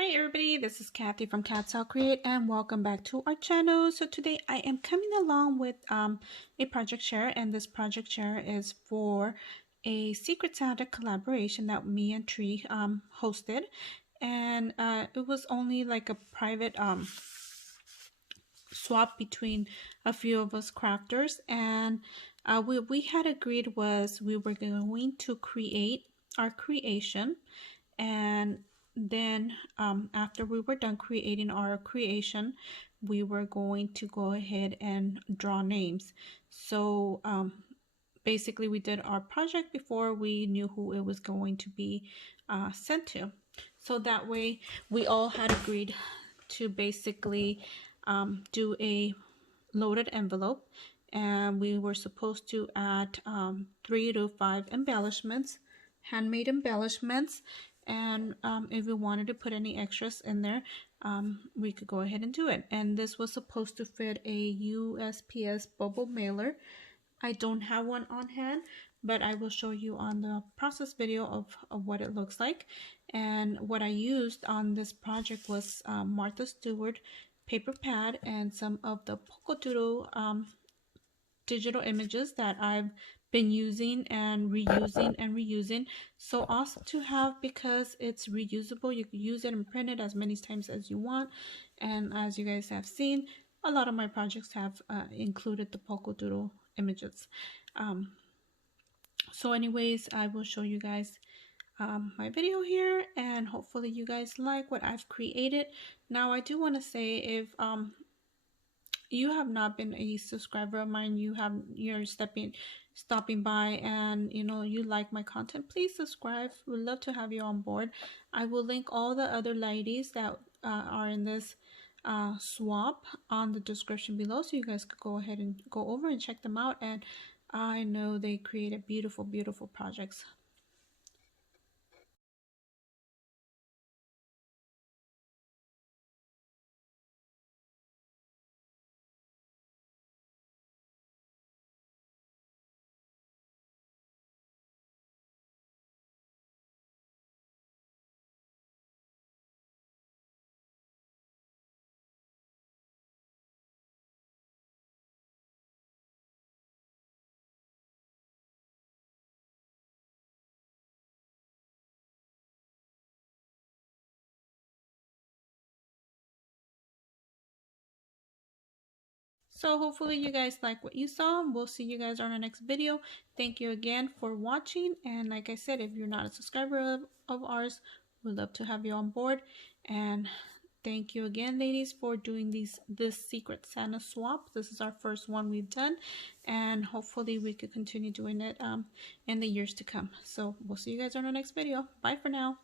Hi everybody, this is Kathy from Katzelcreate and welcome back to our channel. So today I am coming along with a project share, and this project share is for a Secret Santa collaboration that me and Tree hosted, and it was only like a private swap between a few of us crafters, and what we had agreed was we were going to create our creation, and then after we were done creating our creation, we were going to go ahead and draw names. So basically we did our project before we knew who it was going to be sent to, so that way we all had agreed to basically do a loaded envelope, and we were supposed to add 3 to 5 embellishments, handmade embellishments, and if we wanted to put any extras in there, we could go ahead and do it. And this was supposed to fit a USPS bubble mailer. I don't have one on hand, but I will show you on the process video of what it looks like. And what I used on this project was Martha Stewart paper pad and some of the polka doodle digital images that I've been using and reusing. So awesome to have because it's reusable. You can use it and print it as many times as you want. And as you guys have seen, a lot of my projects have included the polka doodle images. So anyways, I will show you guys my video here, and hopefully you guys like what I've created. Now I do want to say, if you have not been a subscriber of mine, you're stopping by and you like my content, please subscribe. We'd love to have you on board. I will link all the other ladies that are in this swap on the description below, so you guys could go ahead and go over and check them out. And I know they created beautiful projects. So hopefully you guys like what you saw. We'll see you guys on our next video. Thank you again for watching. And like I said, if you're not a subscriber of ours, we'd love to have you on board. And thank you again, ladies, for doing this Secret Santa swap. This is our first one we've done, and hopefully we could continue doing it in the years to come. So we'll see you guys on our next video. Bye for now.